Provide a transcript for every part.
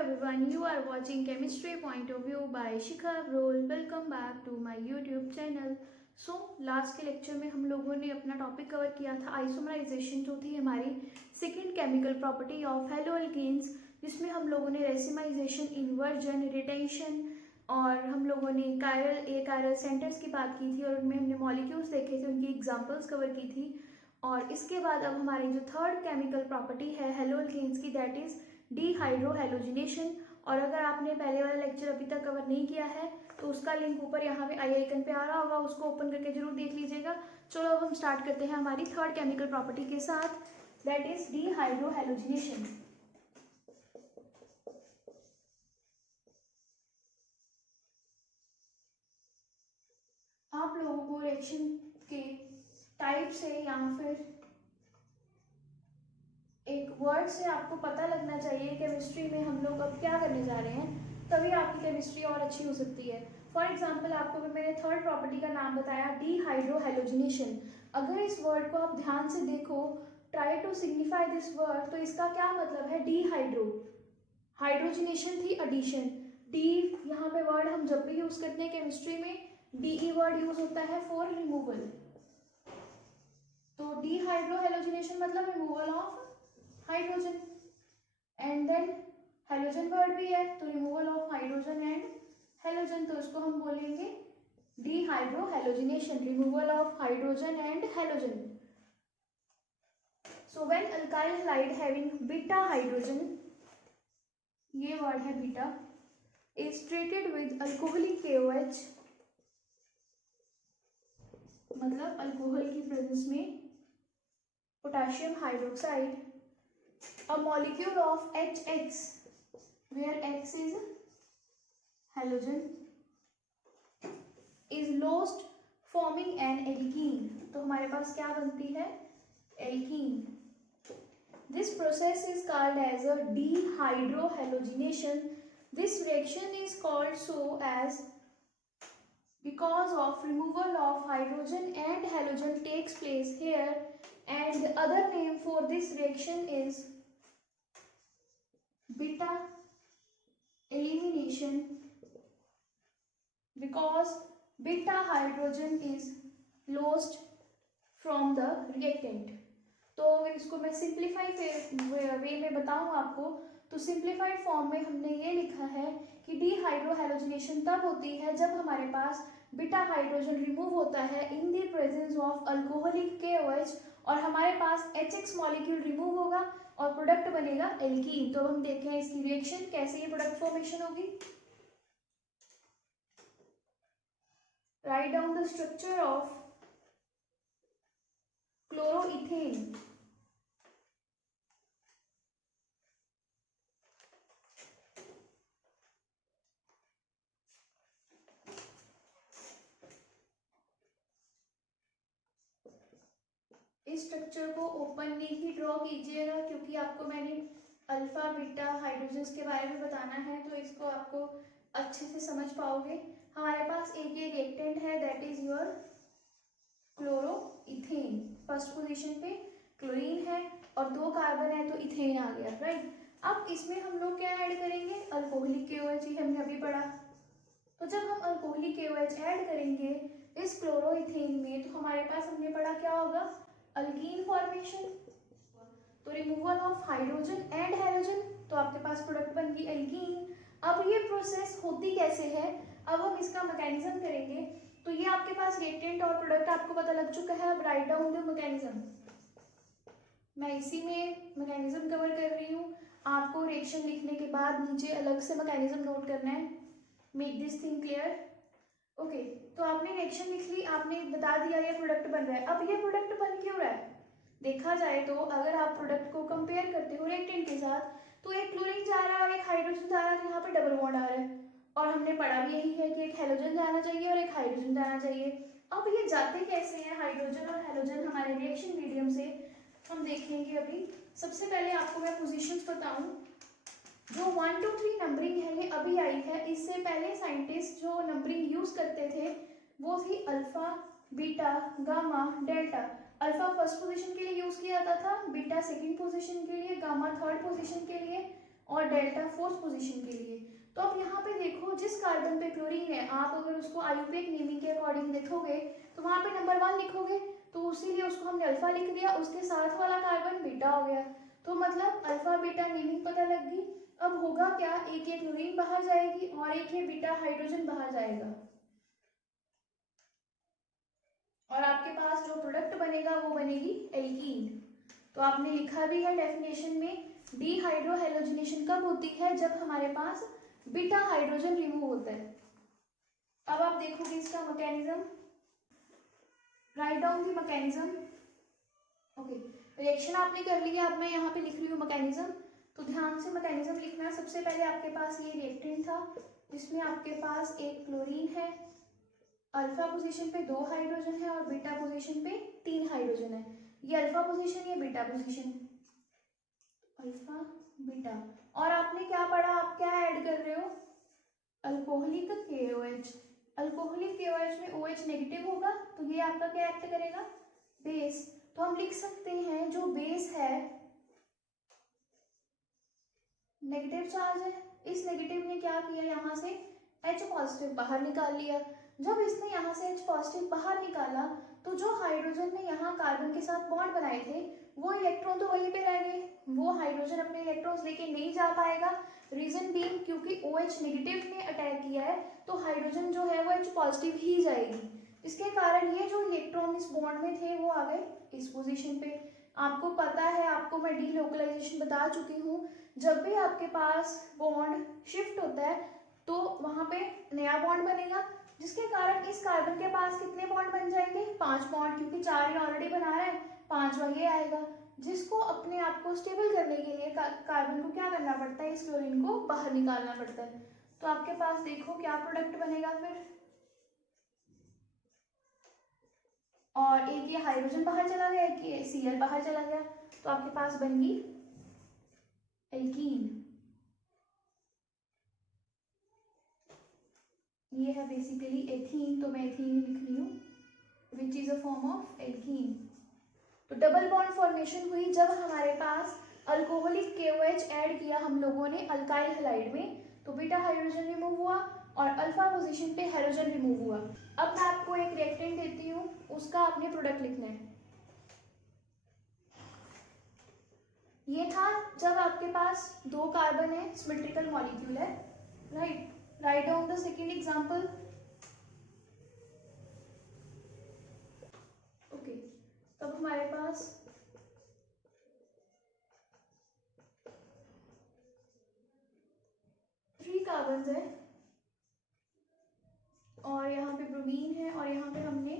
everyone, you are watching Chemistry Point of View by Shikha Brol. Welcome back to my YouTube channel. Last के lecture में हम लोगों ने अपना topic cover किया था आइसोमराइजेशन, जो थी हमारी सेकेंड केमिकल प्रॉपर्टी ऑफ हेलोअल्केन्स, जिसमें हम लोगों ने रेसिमाइजेशन, इन्वर्जन, रिटेंशन और हम लोगों ने कायरल ए कायरल सेंटर्स की बात की थी और उनमें हमने मॉलिक्यूल्स देखे थे, उनकी एग्जांपल्स कवर की थी। और इसके बाद अब हमारी जो थर्ड केमिकल प्रॉपर्टी है हेलोअल्केन्स की, दैट इज डीहाइड्रोहेलोजिनेशन। और अगर आपने पहले वाला लेक्चर अभी तक कवर नहीं किया है तो उसका लिंक ऊपर यहाँ पे आई आइकन पे आ रहा होगा, उसको ओपन करके जरूर देख लीजिएगा। चलो अब हम स्टार्ट करते हैं हमारी थर्ड केमिकल प्रॉपर्टी के साथ, दैट इज डीहाइड्रोहेलोजिनेशन। आप लोगों को रिएक्शन के टाइप से या फिर एक वर्ड से आपको पता लगना चाहिए केमिस्ट्री में हम लोग अब क्या करने जा रहे हैं, तभी आपकी केमिस्ट्री और अच्छी हो सकती है। फॉर एग्जाम्पल आपको मैंने थर्ड प्रॉपर्टी का नाम बताया डीहाइड्रोहेलोजिनेशन। अगर इस वर्ड को आप ध्यान से देखो, try to signify this word, तो इसका क्या मतलब है? डीहाइड्रो, हाइड्रोजिनेशन थी एडिशन, डी यहाँ पे वर्ड हम जब भी यूज करते हैं केमिस्ट्री में डीई वर्ड यूज होता है फॉर रिमूवल। तो डीहाइड्रोहेलोजिनेशन मतलब removal of hydrogen, and then halogen word भी है तो removal of hydrogen and halogen, तो इसको हम बोलेंगे dehydrohalogenation, removal of hydrogen and halogen. So when alkyl halide having beta hydrogen, ये वर्ड है beta, is treated with alcoholic KOH, मतलब अल्कोहल की प्रेजेंस में potassium hydroxide, a molecule of HX where X is halogen is lost forming an alkene, तो हमारे पास क्या बनती है? Alkene. This process is called as a dehydrohalogenation. This reaction is called so as because of removal of hydrogen and halogen takes place here, and the other name for this reaction is beta elimination, because beta hydrogen is lost from the reactant। तो अगर इसको मैं simplify वे में बताऊं आपको, तो simplified form में हमने ये लिखा है कि डीहाइड्रोहेलोजिनेशन तब होती है जब हमारे पास बीटा हाइड्रोजन रिमूव होता है in the presence of alcoholic KOH और हमारे पास HX मॉलिक्यूल रिमूव होगा और प्रोडक्ट बनेगा एल्कीन। तो हम देखें इसकी रिएक्शन कैसे ये प्रोडक्ट फॉर्मेशन होगी। Write down the structure of chloroethane. इस स्ट्रक्चर को ओपनली ही ड्रॉ कीजिएगा क्योंकि आपको मैंने अल्फा बीटा हाइड्रोजन्स के बारे में बताना है, तो इसको आपको अच्छे से समझ पाओगे। हमारे पास एक ये रिएक्टेंट है, that is your chloroethane. First position पे क्लोरीन है और 2 कार्बन है तो इथेन आ गया, राइट। अब इसमें हम लोग क्या ऐड करेंगे? अल्कोहलिक KOH, हमने अभी पढ़ा। तो जब हम अल्कोहलिक KOH ऐड करेंगे इस क्लोरोइथेन में, तो हमारे पास हमने पढ़ा क्या होगा? अल्कीन फॉर्मेशन, तो removal of hydrogen and halogen, तो आपके पास प्रोडक्ट बन गई एल्कीन। अब ये प्रोसेस होती कैसे है, अब हम इसका मैकेनिज्म करेंगे। तो ये आपके पास रिएक्टेंट और प्रोडक्ट आपको पता लग चुका है। अब राइट डाउन द मैकेनिज्म, मैं इसी में मैकेनिज्म कवर कर रही हूँ, आपको रिएक्शन लिखने के बाद नीचे अलग से मैकेनिज्म नोट करना है। Make this thing clear, okay. तो आपने रिएक्शन लिख ली, आपने बता दिया ये प्रोडक्ट बन रहा है। अब ये प्रोडक्ट बन क्यों रहा है? देखा जाए तो अगर आप प्रोडक्ट को कंपेयर करते हो रिएक्टेंट के साथ, तो एक क्लोरीन जा रहा है और एक हाइड्रोजन जा रहा है, तो यहाँ पे डबल बॉन्ड आ रहा है। और हमने पढ़ा भी यही है कि एक हेलोजन जाना चाहिए और एक हाइड्रोजन जाना चाहिए। अब ये जाते कैसे हैं हाइड्रोजन और हेलोजन हमारे रिएक्शन मीडियम से, हम देखेंगे अभी। सबसे पहले आपको मैं पोजीशंस बताऊं, जो 1 2 3 नंबरिंग है ये अभी आई है। इससे पहले साइंटिस्ट जो नंबरिंग यूज करते थे वो थी alpha, beta, gamma, delta. Alpha first position के लिए यूज किया जाता था, बीटा सेकंड पोजीशन के लिए, गामा थर्ड पोजीशन के लिए और डेल्टा फोर्थ पोजीशन के लिए। तो अब यहाँ पे देखो जिस कार्बन पे क्लोरीन है, आप अगर उसको आईयूपीएक नेमिंग के अकॉर्डिंग देखोगे तो वहाँ पे नंबर 1 लिखोगे, तो इसीलिए उसको हमने अल्फा लिख दिया, उसके साथ वाला कार्बन बीटा हो गया। तो मतलब अल्फा बीटा नेमिंग पता लग गई। अब होगा क्या, एक ये क्लोरीन बाहर जाएगी और एक ये बीटा हाइड्रोजन बाहर जाएगा, और आपके पास जो प्रोडक्ट बनेगा वो बनेगी एल्कीन। तो आपने लिखा भी है डेफिनेशन में, डीहाइड्रोहेलोजिनेशन कब होती है, जब हमारे पास बीटा हाइड्रोजन रिमूव होता है। अब आप देखोगे इसका mechanism, write down the mechanism. Okay, reaction आपने कर लिया, अब मैं यहाँ पे लिख रही हूँ मैकेनिज्म, तो ध्यान से मैकेनिज्म लिखना। सबसे पहले आपके पास ये रिएक्टेंट था जिसमें आपके पास एक क्लोरीन है, अल्फा पोजीशन पे 2 हाइड्रोजन है और बीटा पोजीशन पे 3 हाइड्रोजन है। ये अल्फा पोजीशन, ये बीटा पोजीशन, अल्फा बीटा। और आपने क्या पढ़ा, आप क्या ऐड कर रहे हो, अल्कोहलिक KOH। अल्कोहलिक KOH में OH नेगेटिव होगा, तो ये आपका क्या एक्ट करेगा, बेस। तो हम लिख सकते हैं जो बेस है नेगेटिव चार्ज है, इस नेगेटिव ने क्या किया, यहाँ से H पॉजिटिव बाहर निकाल लिया। जब इसने यहाँ से H पॉजिटिव बाहर निकाला तो जो हाइड्रोजन ने यहाँ कार्बन के साथ बॉन्ड बनाए थे वो इलेक्ट्रॉन तो वहीं पे रह गए, वो हाइड्रोजन अपने इलेक्ट्रॉन्स लेके नहीं जा पाएगा। रीजन बीइंग क्योंकि OH नेगेटिव ने अटैक किया है, तो हाइड्रोजन जो है वो H पॉजिटिव ही जाएगी, इसके कारण ये जो इलेक्ट्रॉन इस बॉन्ड में थे वो आ गए इस पोजीशन पे। आपको पता है, आपको मैं डीलोकलाइजेशन बता चुकी हूँ, जब भी आपके पास बॉन्ड शिफ्ट होता है तो वहां पे नया बॉन्ड बनेगा, जिसके कारण इस कार्बन के पास कितने बॉन्ड बन जाएंगे, 5 बॉन्ड, क्योंकि 4 ये ऑलरेडी बना रहा है, 5वां ये आएगा, जिसको अपने आप को स्टेबल करने के लिए कार्बन को क्या करना पड़ता है, इस क्लोरीन को बाहर निकालना पड़ता है। तो आपके पास देखो क्या प्रोडक्ट बनेगा फिर, और एक ये हाइड्रोजन बाहर चला गया, एक ये Cl बाहर चला गया, तो आपके पास बन गई एल्कीन। ये है बेसिकली एथीन, तो मैं एथीन लिख रही हूँ, which is a form of alkene. तो डबल बॉन्ड फॉर्मेशन हुई जब हमारे पास अल्कोहलिक KOH ऐड किया हम लोगों ने अल्काइल हैलाइड में, तो बीटा हाइड्रोजन रिमूव हुआ और अल्फा पोजीशन पे हाइड्रोजन रिमूव हुआ। अब मैं आपको एक रिएक्टेंट देती हूँ, उसका आपने प्रोडक्ट लिखना है। ये था जब आपके पास 2 कार्बन है, सिमेट्रिकल मॉलिक्यूल है, right. Write down the second example. Okay, तब हमारे पास कार्बन है और यहाँ पे ब्रोमीन है और यहाँ पे हमने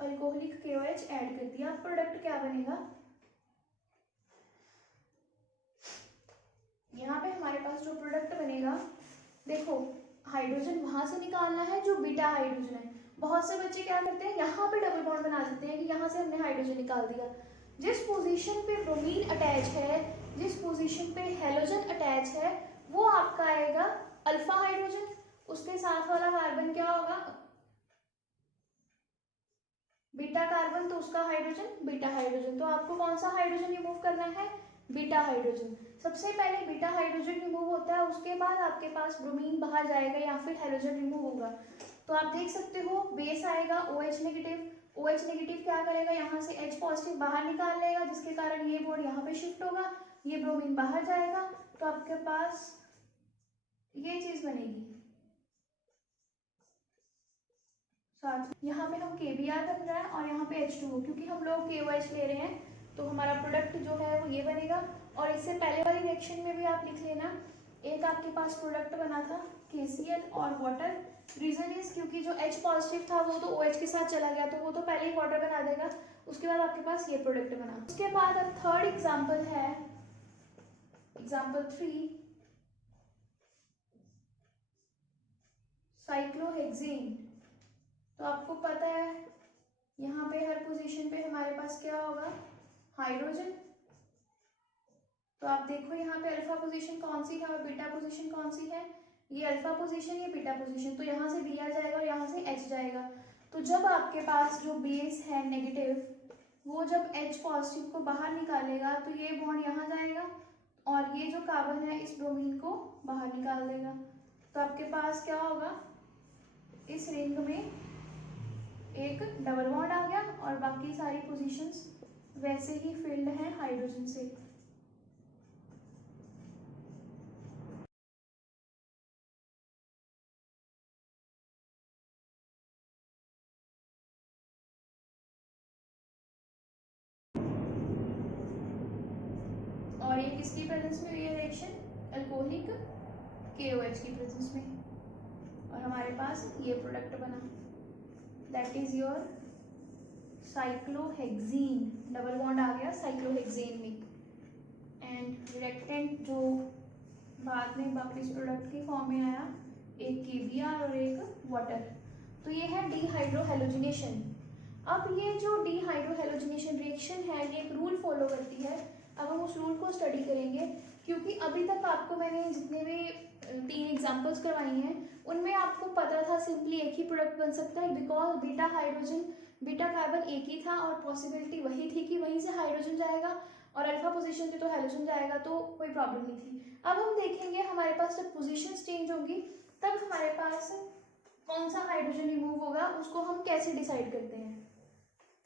अल्कोहलिक KOH ऐड कर दिया। प्रोडक्ट क्या बनेगा, यहाँ पे हमारे पास जो प्रोडक्ट बनेगा, देखो हाइड्रोजन वहां से निकालना है जो बीटा हाइड्रोजन है। बहुत से बच्चे क्या करते हैं, यहाँ पे डबल बॉन्ड बना देते हैं कि यहाँ से हमने हाइड्रोजन निकाल दिया। जिस पोजीशन पे ब्रोमीन अटैच है, जिस पोजीशन पे हेलोजन अटैच है, वो आपका आएगा अल्फा हाइड्रोजन, उसके साथ वाला कार्बन क्या होगा, बीटा कार्बन, तो उसका हाइड्रोजन बीटा हाइड्रोजन। तो आपको कौन सा हाइड्रोजन रिमूव करना है, बीटा हाइड्रोजन। सबसे पहले बीटा हाइड्रोजन रिमूव होता है, उसके बाद आपके पास ब्रोमीन बाहर जाएगा या फिर हाइड्रोजन रिमूव होगा। तो आप देख सकते हो बेस आएगा OH नेगेटिव, OH नेगेटिव क्या करेगा, यहाँ से H पॉजिटिव बाहर निकाल लेगा, जिसके कारण ये बॉन्ड यहाँ पे शिफ्ट होगा, ये ब्रोमीन बाहर जाएगा, तो आपके पास ये चीज बनेगी। साथ यहाँ पे हम KBr बन रहा है और यहाँ पे H2O, क्योंकि हम लोग KOH ले रहे हैं तो हमारा प्रोडक्ट जो है वो ये बनेगा। और इससे पहले वाली रिएक्शन में भी आप लिख लेना, एक आपके पास प्रोडक्ट बना था KCl और वाटर। रीजन इज क्योंकि जो H पॉजिटिव था वो तो OH के साथ चला गया, तो वो तो पहले ही वाटर बना देगा, उसके बाद आपके पास ये प्रोडक्ट बना। उसके बाद अब थर्ड एग्जाम्पल है एग्जाम्पल 3, साइक्लोहेक्सेन। तो आपको पता है यहाँ पे हर पोजीशन पे हमारे पास क्या होगा, हाइड्रोजन। तो आप देखो यहाँ पे अल्फा पोजीशन कौन सी है और बीटा पोजीशन कौन सी है, ये अल्फा पोजीशन, ये बीटा पोजीशन, तो यहाँ से Br जाएगा और यहाँ से H जाएगा। तो जब आपके पास जो बेस है नेगेटिव, वो जब H पॉजिटिव को बाहर निकालेगा तो ये बॉन्ड यहाँ जाएगा और ये जो कार्बन है इस ब्रोमीन को बाहर निकाल देगा। तो आपके पास क्या होगा, इस रिंग में एक डबल बॉन्ड आ गया और बाकी सारी पोजीशंस वैसे ही फिल्ड हैं हाइड्रोजन से। और ये किसकी प्रेजेंस में हुई है रिएक्शन, अल्कोहलिक KOH की प्रेजेंस में, और हमारे पास ये प्रोडक्ट बना, that is your cyclohexene. Double bond आ गया साइक्लोहेक्सेन में, एंड रिएक्टेंट जो बाद में वापस प्रोडक्ट के फॉर्म में आया, एक KBr और एक वाटर। तो ये है डिहाइड्रोहेलोजिनेशन। अब ये जो डिहाइड्रोहेलोजिनेशन रिएक्शन है ये एक रूल फॉलो करती है। अब हम उस रूल को स्टडी करेंगे, क्योंकि अभी तक आपको मैंने जितने भी 3 एग्जांपल्स करवाई हैं उनमें आपको पता था सिंपली एक ही प्रोडक्ट बन सकता है, बिकॉज बीटा कार्बन एक ही था और पॉसिबिलिटी वही थी कि वहीं से हाइड्रोजन जाएगा, और अल्फा पोजीशन पे तो हाइड्रोजन जाएगा, तो कोई प्रॉब्लम नहीं थी। अब हम देखेंगे हमारे पास जब पोजीशंस चेंज होंगी तब हमारे पास कौन सा हाइड्रोजन रिमूव होगा उसको हम कैसे डिसाइड करते हैं।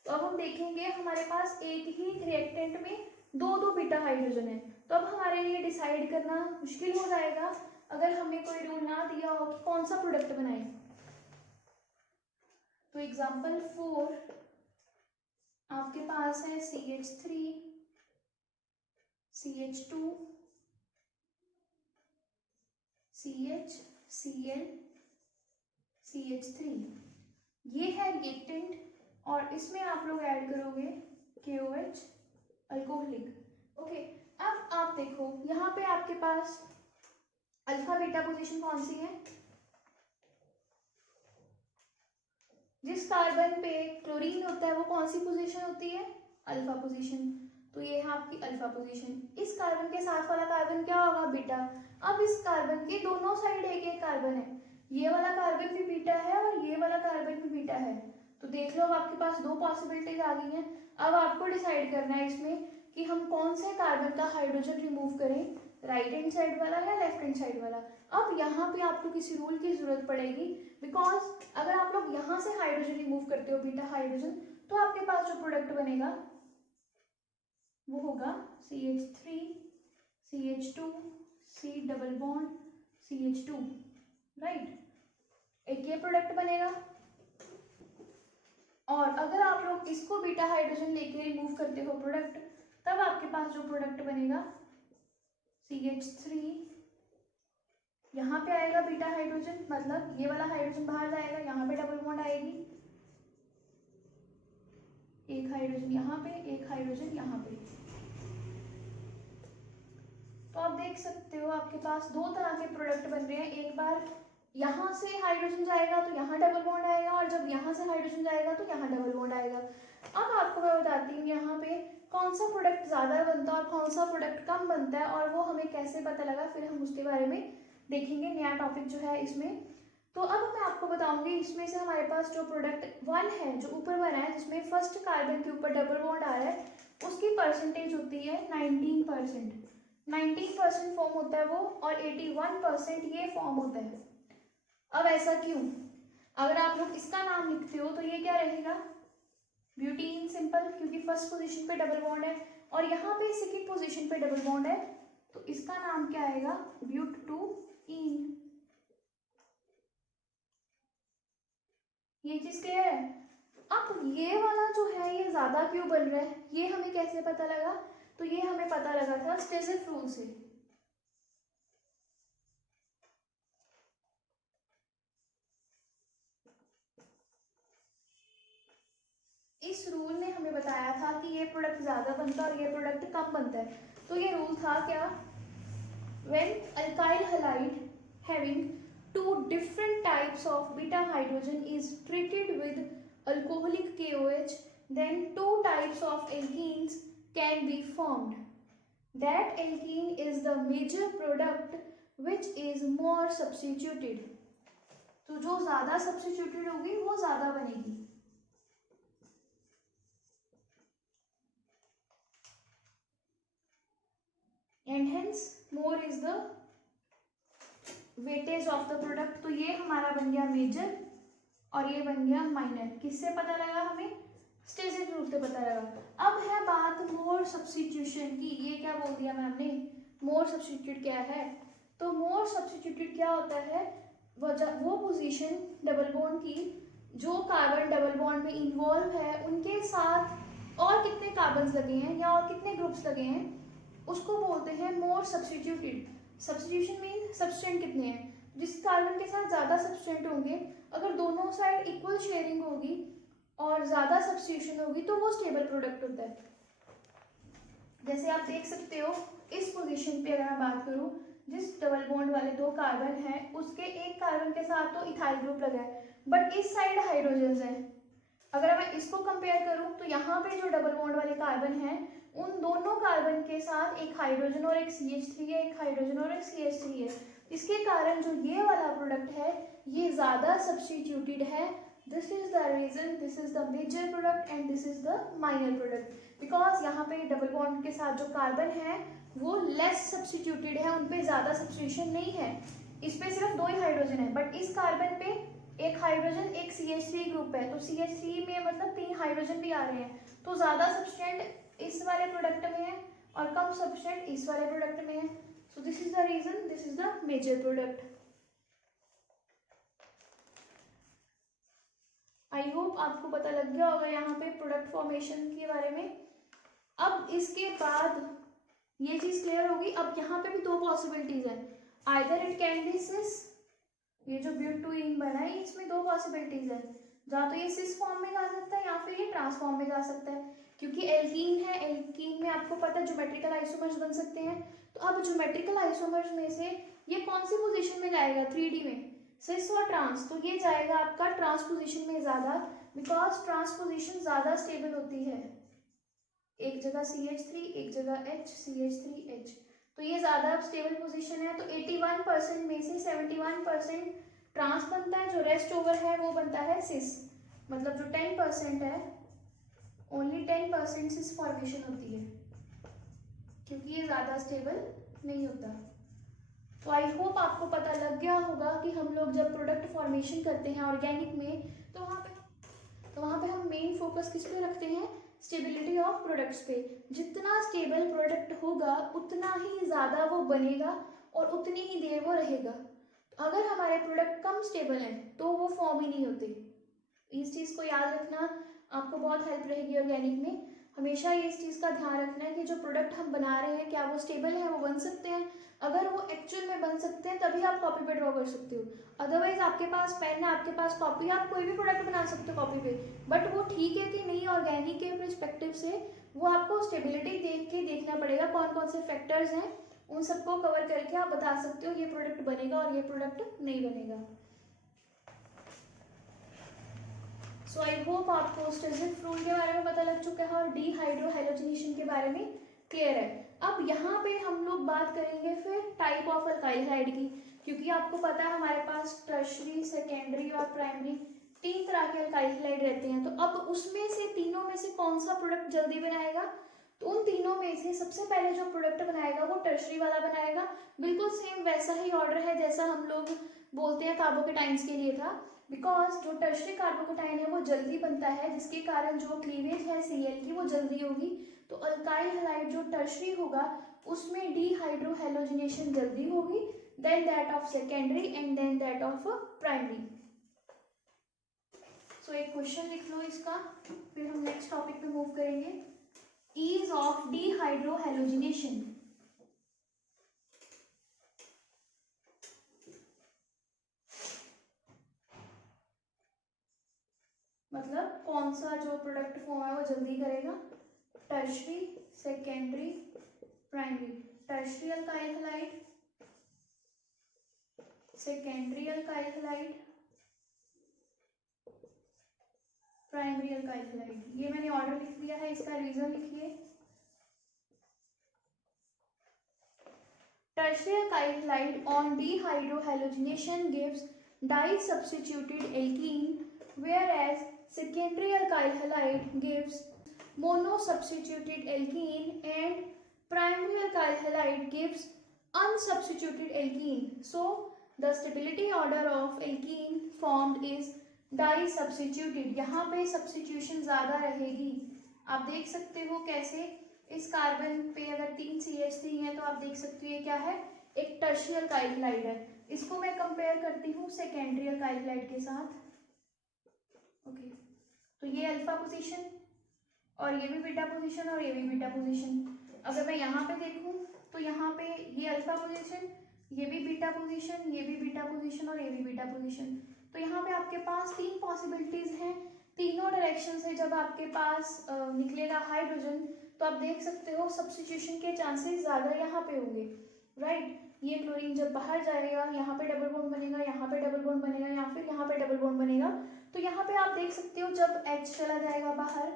तो अब हम देखेंगे हमारे पास एक ही रिएक्टेंट में दो बीटा हाइड्रोजन है, तो अब हमारे लिए डिसाइड करना मुश्किल हो जाएगा अगर हमें कोई रूल ना दिया हो कि कौन सा प्रोडक्ट बनाए। तो एग्जांपल 4 आपके पास है CH3 CH2 CHCl CH3, ये है रिएक्टेंट और इसमें आप लोग ऐड करोगे KOH अल्कोहलिक। ओके, अब आप देखो यहाँ पे आपके पास अल्फा बीटा पोजीशन कौन सी है, जिस कार्बन पे क्लोरीन होता है वो कौन सी पोजीशन होती है, अल्फा पोजीशन। तो ये है आपकी अल्फा पोजीशन। इस कार्बन के साथ वाला कार्बन क्या होगा, बीटा। अब इस कार्बन के दोनों साइड एक एक कार्बन है, ये वाला कार्बन भी बीटा है और ये वाला कार्बन भी बीटा है। तो देख लो अब आपके पास 2 पॉसिबिलिटीज आ गई हैं। अब आपको डिसाइड करना है इसमें कि हम कौन से कार्बन का हाइड्रोजन रिमूव करें, राइट हैंड साइड वाला या लेफ्ट हैंड साइड वाला। अब यहाँ पे आपको किसी रूल की जरूरत पड़ेगी, बिकॉज अगर आप लोग यहाँ से हाइड्रोजन रिमूव करते हो बीटा हाइड्रोजन, तो आपके पास जो प्रोडक्ट बनेगा वो होगा CH3 CH2 C double bond CH2, right. एक ये प्रोडक्ट बनेगा, और अगर आप लोग इसको बीटा हाइड्रोजन लेके रिमूव करते हो प्रोडक्ट, तब आपके पास जो प्रोडक्ट बनेगा CH3, यहाँ पे आएगा बीटा हाइड्रोजन, मतलब ये वाला हाइड्रोजन बाहर जाएगा, यहाँ पे डबल बॉन्ड आएगी, एक हाइड्रोजन यहाँ पे, एक हाइड्रोजन यहाँ पे। तो आप देख सकते हो आपके पास 2 तरह के प्रोडक्ट बन रहे हैं, एक बार यहाँ से हाइड्रोजन जाएगा तो यहाँ डबल बॉन्ड आएगा, और जब यहाँ से हाइड्रोजन जाएगा तो यहाँ डबल बॉन्ड आएगा। अब आपको मैं बताती हूँ यहाँ पे कौन सा प्रोडक्ट ज़्यादा बनता है और कौन सा प्रोडक्ट कम बनता है, और वो हमें कैसे पता लगा, फिर हम उसके बारे में देखेंगे, नया टॉपिक जो है इसमें। तो अब मैं आपको बताऊंगी इसमें से हमारे पास जो प्रोडक्ट 1 है, जो ऊपर बना है, जिसमें फर्स्ट कार्बन के ऊपर डबल बॉन्ड आ रहा है, उसकी परसेंटेज होती है 19%। 19% फॉर्म होता है वो, और 81% ये फॉर्म होता है। अब ऐसा क्यों, अगर आप लोग इसका नाम लिखते हो तो ये क्या रहेगा, ब्यूटीन, सिंपल, क्योंकि फर्स्ट पोजीशन पे डबल बॉन्ड है और यहाँ पे सेकंड पोजीशन पे डबल बॉन्ड है, तो इसका नाम क्या आएगा, ब्यूट-टू-ईन। ये चीज क्लियर है। अब ये वाला जो है ये ज्यादा क्यों बन रहा है, ये हमें कैसे पता लगा, तो ये हमें पता लगा था स्टेसिफ रूल से। इस रूल ने हमें बताया था कि ये प्रोडक्ट ज्यादा बनता है और ये प्रोडक्ट कम बनता है। तो ये रूल था क्या, when alkyl halide having 2 different types of beta hydrogen is treated with alcoholic KOH, then 2 types of alkenes can be formed. That alkene is the major product which is more substituted. तो जो ज्यादा substituted होगी वो ज्यादा बनेगी। And hence more is the weightage of the product. तो ये हमारा बन गया मेजर और ये बन गया माइनर। किससे पता लगा हमें? स्टेटिक रूप से पता लगा। अब है बात मोर सब्स्टिट्यूशन की। ये क्या बोल दिया मैम ने? मोर सब्स्टिट्यूट क्या है? तो मोर सब्स्टिट्यूटेड क्या होता है? वो पोजीशन डबल बॉन्ड की जो कार्बन डबल बॉन्ड में इन्वॉल्व है उनके साथ और कितने कार्बन्स लगे हैं या और कितने ग्रुप्स लगे हैं, उसको बोलते हैं मोर सब्स्टिट्यूटेड। सब्स्टिट्यूशन मीन सब्सटेंट कितने हैं। जिस कार्बन के साथ ज़्यादा सब्सटेंट होंगे, अगर दोनों साइड इक्वल शेयरिंग होगी और ज़्यादा सब्स्टिट्यूशन होगी तो वो स्टेबल प्रोडक्ट होता है। जैसे आप देख सकते हो इस पोजीशन पे अगर मैं बात करूँ, जिस डबल बॉन्ड वाले दो कार्बन है उसके एक कार्बन के साथ तो इथाइल ग्रुप लगा है, बट इस साइड हाइड्रोजन है। अगर मैं इसको कंपेयर करूं तो यहाँ पे जो डबल बॉन्ड वाले कार्बन है उन दोनों कार्बन के साथ एक हाइड्रोजन और एक CH3 है, एक हाइड्रोजन और एक CH3 है। इसके कारण जो ये वाला प्रोडक्ट है ये ज़्यादा सब्स्टिट्यूटेड है। This is the reason, this is the major product and this is the minor product. Because यहाँ पे डबल बॉन्ड के साथ जो कार्बन है वो लेस सब्स्टिट्यूटेड है, उन पे ज़्यादा सब्स्टिट्यूशन नहीं है। इस पे सिर्फ 2 ही हाइड्रोजन है, बट इस कार्बन पे एक हाइड्रोजन एक CH3 ग्रुप है, तो CH3 में मतलब 3 हाइड्रोजन भी आ रहे हैं, तो ज़्यादा सब्सटेंट इस वाले प्रोडक्ट में है और कम सब्सटेंट इस वाले प्रोडक्ट में है। So this is the reason, this is the major product. I hope आपको पता लग गया होगा यहाँ पे प्रोडक्ट फॉर्मेशन के बारे में। अब इसके बाद ये चीज क्लियर होगी। अब यहाँ पे भी 2 पॉसिबिलिटीज है, आइदर इट कैन बी सिस, ये जो ब्यूटूइन बना है इसमें 2 पॉसिबिलिटीज है, या तो ये सिस फॉर्म में जा सकता है या फिर ये ट्रांस फॉर्म में जा सकता है। क्योंकि एल्कीन है, एल्कीन में आपको पता है ज्योमेट्रिकल आइसोमर्स बन सकते हैं। तो अब ज्योमेट्रिकल आइसोमर्स में से ये कौन सी पोजीशन में जाएगा 3D में, सिस और ट्रांस? तो ये जाएगा आपका ट्रांस पोजीशन में ज़्यादा, बिकॉज ट्रांस पोजीशन ज़्यादा स्टेबल होती है। एक जगह CH3 एक जगह H, CH3 H, तो ये ज़्यादा स्टेबल पोजीशन है। तो 81% में से 71% ट्रांस बनता है, जो रेस्ट ओवर है वो बनता है सिस। मतलब जो 10% है, ओनली 10% सिस फॉर्मेशन होती है, क्योंकि ये ज़्यादा स्टेबल नहीं होता। तो आई होप आपको पता लग गया होगा कि हम लोग जब प्रोडक्ट फॉर्मेशन करते हैं ऑर्गेनिक में, तो वहाँ पे हम मेन फोकस किस पे रखते हैं? स्टेबिलिटी ऑफ प्रोडक्ट्स पे। जितना स्टेबल प्रोडक्ट होगा उतना ही ज़्यादा वो बनेगा और उतनी ही देर वो रहेगा। अगर हमारे प्रोडक्ट कम स्टेबल हैं तो वो फॉर्म ही नहीं होते। इस चीज़ को याद रखना, आपको बहुत हेल्प रहेगी ऑर्गेनिक में। हमेशा ये इस चीज़ का ध्यान रखना है कि जो प्रोडक्ट हम बना रहे हैं क्या वो स्टेबल है, वो बन सकते हैं। अगर वो एक्चुअल में बन सकते हैं तभी आप कॉपी पे ड्रॉ कर सकते हो, अदरवाइज आपके पास पेन है, आपके पास कॉपी है, आप कोई भी प्रोडक्ट बना सकते हो कॉपी पे, बट वो ठीक है कि नहीं ऑर्गेनिक के परस्पेक्टिव से, वो आपको स्टेबिलिटी देख के देखना पड़ेगा कौन कौन से फैक्टर्स हैं, उन सबको कवर करके आप बता सकते हो ये प्रोडक्ट बनेगा और ये प्रोडक्ट नहीं बनेगा। सो आई होप आपको स्टेसिफ रूल के बारे में पता लग चुका है और डीहाइड्रोहैलोजिनेशन के बारे में क्लियर है। अब यहाँ पे हम लोग बात करेंगे फिर टाइप ऑफ अल्काइल हाइड की, क्योंकि आपको पता है हमारे पास टर्शरी, सेकेंडरी और प्राइमरी 3 तरह के अल्काइल हाइड रहते हैं। तो अब उसमें से तीनों में से कौन सा प्रोडक्ट जल्दी बनाएगा? तो उन तीनों में से सबसे पहले जो प्रोडक्ट बनाएगा वो टर्शरी वाला बनाएगा। बिल्कुल सेम वैसा ही ऑर्डर है जैसा हम लोग बोलते हैं कार्बोकेटाइंस के लिए था, बिकॉज जो टर्शरी कार्बोकेटाइन है वो जल्दी बनता है, जिसके कारण जो क्लीवेज है Cl की वो जल्दी होगी। तो अल्काइल हैलाइड जो टर्शरी होगा उसमें डीहाइड्रोहैलोजिनेशन जल्दी होगी, then that of secondary and then that of primary. So एक क्वेश्चन लिख लो इसका, फिर हम नेक्स्ट टॉपिक पे मूव करेंगे। ईज ऑफ डीहाइड्रोहैलोजिनेशन, मतलब कौन सा जो प्रोडक्ट फॉर्म है वो जल्दी करेगा? Tertiary, secondary, primary. Tertiary alkyl halide, secondary alkyl halide, primary alkyl halide. ये मैंने ऑर्डर लिख दिया है, इसका रीजन लिखिए। Tertiary alkyl halide on dehydrohalogenation gives disubstituted alkene, whereas secondary alkyl halide gives monosubstituted alkene and Primary alkyl halide gives unsubstituted alkene. So the stability order of alkene formed is disubstituted. यहाँ पे substitution ज़्यादा रहेगी. आप देख सकते हो कैसे इस कार्बन पे अगर 3 CH3 है तो आप देख सकते हो ये क्या है, एक टर्शियरी अल्काइल हैलाइड है. इसको मैं कंपेयर करती हूँ सेकेंडरी अल्काइल हैलाइड के साथ. ओके, तो ये अल्फा पोजीशन और ये भी बीटा पोजीशन और ये भी बीटा पोजीशन. अगर मैं यहाँ पे देखूँ तो यहाँ पे ये अल्फा पोजीशन, ये भी बीटा पोजीशन, ये भी बीटा पोजीशन और ये भी बीटा पोजीशन. तो यहाँ पे आपके पास 3 पॉसिबिलिटीज हैं, तीनों डायरेक्शन से जब आपके पास निकलेगा हाइड्रोजन तो आप देख सकते हो सब्स्टिट्यूशन के चांसेस ज़्यादा यहाँ पे होंगे, राइट. ये क्लोरीन जब बाहर जाएगा यहाँ पे डबल बॉन्ड बनेगा, यहाँ पे डबल बॉन्ड बनेगा, या फिर यहाँ पे डबल बॉन्ड बनेगा. तो यहाँ पे आप देख सकते हो जब H चला जाएगा बाहर,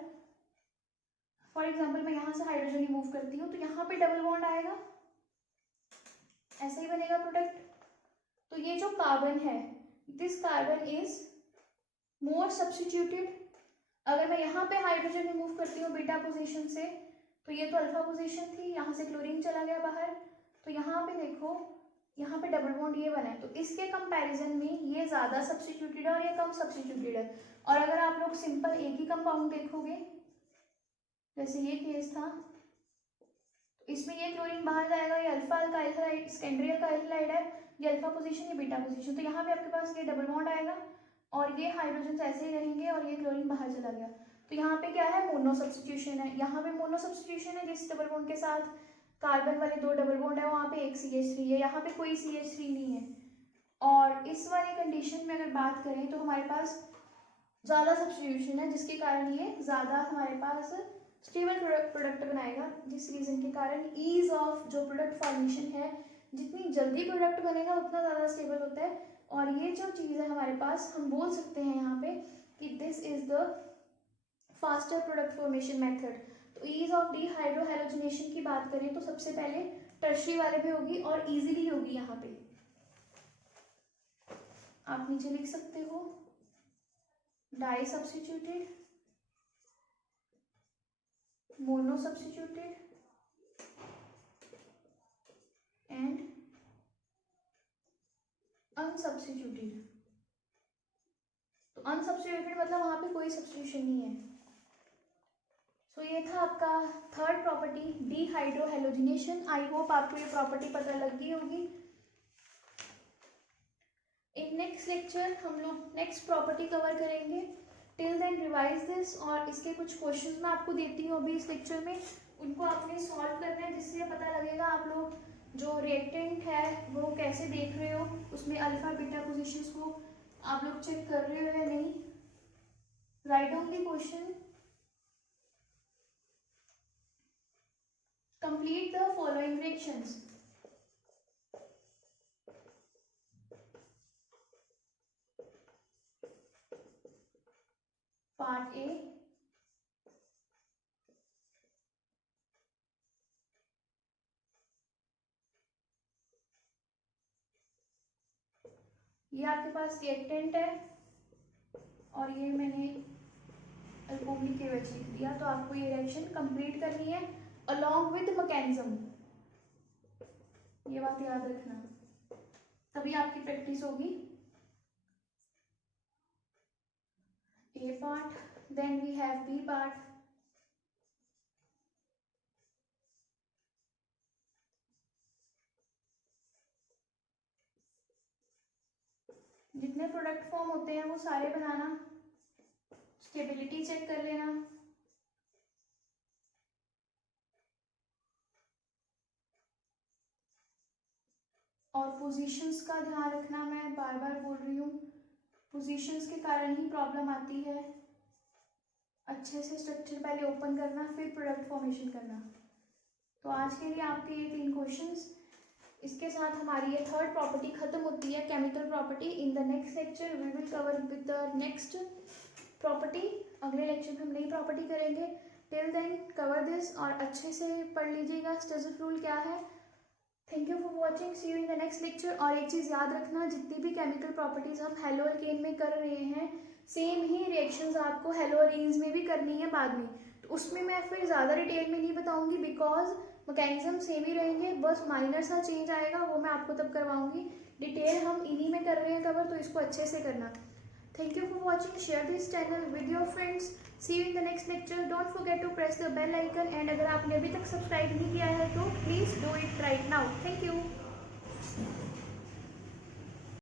फॉर एग्जाम्पल मैं यहाँ से हाइड्रोजन रिमूव करती हूँ तो यहाँ पे डबल बॉन्ड आएगा, ऐसे ही बनेगा प्रोडक्ट. तो ये जो कार्बन है, this carbon is more substituted. अगर मैं यहाँ पे हाइड्रोजन रिमूव करती हूँ बीटा पोजीशन से तो ये तो अल्फा पोजीशन थी, यहाँ से क्लोरीन चला गया बाहर, तो यहाँ पे देखो यहाँ पे डबल बॉन्ड ये बना है. तो इसके कंपैरिजन में ये ज़्यादा सब्स्टिट्यूटेड है और ये कम सब्स्टिट्यूटेड है. और अगर आप लोग सिंपल एक ही कंपाउंड देखोगे, जैसे ये केस था, तो इसमें ये क्लोरीन बाहर जाएगा, ये alpha alkyl halide secondary alkyl halide है, ये अल्फा पोजीशन, ये बीटा पोजीशन. तो यहाँ पे आपके पास ये डबल बॉन्ड आएगा और ये हाइड्रोजन ऐसे ही रहेंगे और ये क्लोरीन बाहर चला गया. तो यहाँ पे क्या है, मोनो सब्स्टिट्यूशन है. यहाँ पे मोनो सब्स्टिट्यूशन है, जिस डबल बॉन्ड के साथ कार्बन वाले 2 डबल बॉन्ड है वहाँ पे एक CH3 है, यहाँ पे कोई CH3 नहीं है. और इस वाली कंडीशन में अगर बात करें तो हमारे पास ज़्यादा सब्स्टिट्यूशन है, जिसके कारण ये ज़्यादा हमारे पास स्टेबल प्रोडक्ट बनाएगा. जिस रीज़न के कारण ईज ऑफ जो प्रोडक्ट फॉर्मेशन है, जितनी जल्दी प्रोडक्ट बनेगा उतना ज़्यादा स्टेबल होता है. और ये जो चीज़ है हमारे पास, हम बोल सकते हैं यहाँ पे कि this is the faster product formation method. तो ईज ऑफ डीहाइड्रोहैलोजिनेशन की बात करें तो सबसे पहले टर्शियरी वाले पे होगी और इजीली होगी. यहाँ पे आप नीचे लिख सकते हो di substituted, mono substituted and unsubstituted. तो अनसब्स्टिट्यूटेड मतलब वहाँ पे कोई सब्स्टिट्यूशन नहीं है. सो ये था आपका थर्ड प्रॉपर्टी, डीहाइड्रोहैलोजिनेशन. आई होप आपको ये प्रॉपर्टी पता लग गई होगी. इन नेक्स्ट लेक्चर हम लोग नेक्स्ट प्रॉपर्टी कवर करेंगे. टिल देन रिवाइज दिस, और इसके कुछ क्वेश्चंस मैं आपको देती हूँ अभी इस लेक्चर में, उनको आपने सॉल्व करना है, जिससे पता लगेगा आप लोग जो रिएक्टेंट है वो कैसे देख रहे हो, उसमें अल्फा बीटा पोजीशंस को आप लोग चेक कर रहे हो या नहीं. Write down the question. Complete the following reactions. Part A. ये आपके पास रिएक्टेंट है और ये मैंने अल्कोहलिक KOH लिख दिया. तो आपको ये रिएक्शन कंप्लीट करनी है along with mechanism. ये बात याद रखना, तभी आपकी प्रैक्टिस होगी. A part, then we have B part. जितने प्रोडक्ट फॉर्म होते हैं वो सारे बनाना, स्टेबिलिटी चेक कर लेना. और पोजीशंस का ध्यान रखना, मैं बार बार बोल रही हूँ, पोजीशंस के कारण ही प्रॉब्लम आती है. अच्छे से स्ट्रक्चर पहले ओपन करना, फिर प्रोडक्ट फॉर्मेशन करना. तो आज के लिए आपके ये 3 क्वेश्चंस. इसके साथ हमारी ये थर्ड प्रॉपर्टी खत्म होती है, chemical property. In the next lecture we will cover with the next property. अगले लेक्चर में हम नई प्रॉपर्टी करेंगे. टिल देन कवर दिस और अच्छे से पढ़ लीजिएगा स्टर्जर रूल क्या है. Thank you for watching, see you in the next lecture. और एक चीज़ याद रखना, जितनी भी केमिकल प्रॉपर्टीज हम हेलो अल्केन में कर रहे हैं, सेम ही रिएक्शंस आपको हेलो अरेन्स में भी करनी है बाद में. तो उसमें मैं फिर ज़्यादा डिटेल में नहीं बताऊंगी बिकॉज मैकेनिज्म सेम ही रहेंगे, बस माइनर सा चेंज आएगा, वो मैं आपको तब करवाऊंगी। डिटेल हम इन्हीं में कर रहे हैं कवर, तो इसको अच्छे से करना। Thank you for watching, share this channel with your friends, see you in the next lecture, don't forget to press the bell icon, and अगर आपने अभी तक सब्सक्राइब नहीं किया है तो please do it right now. Thank you.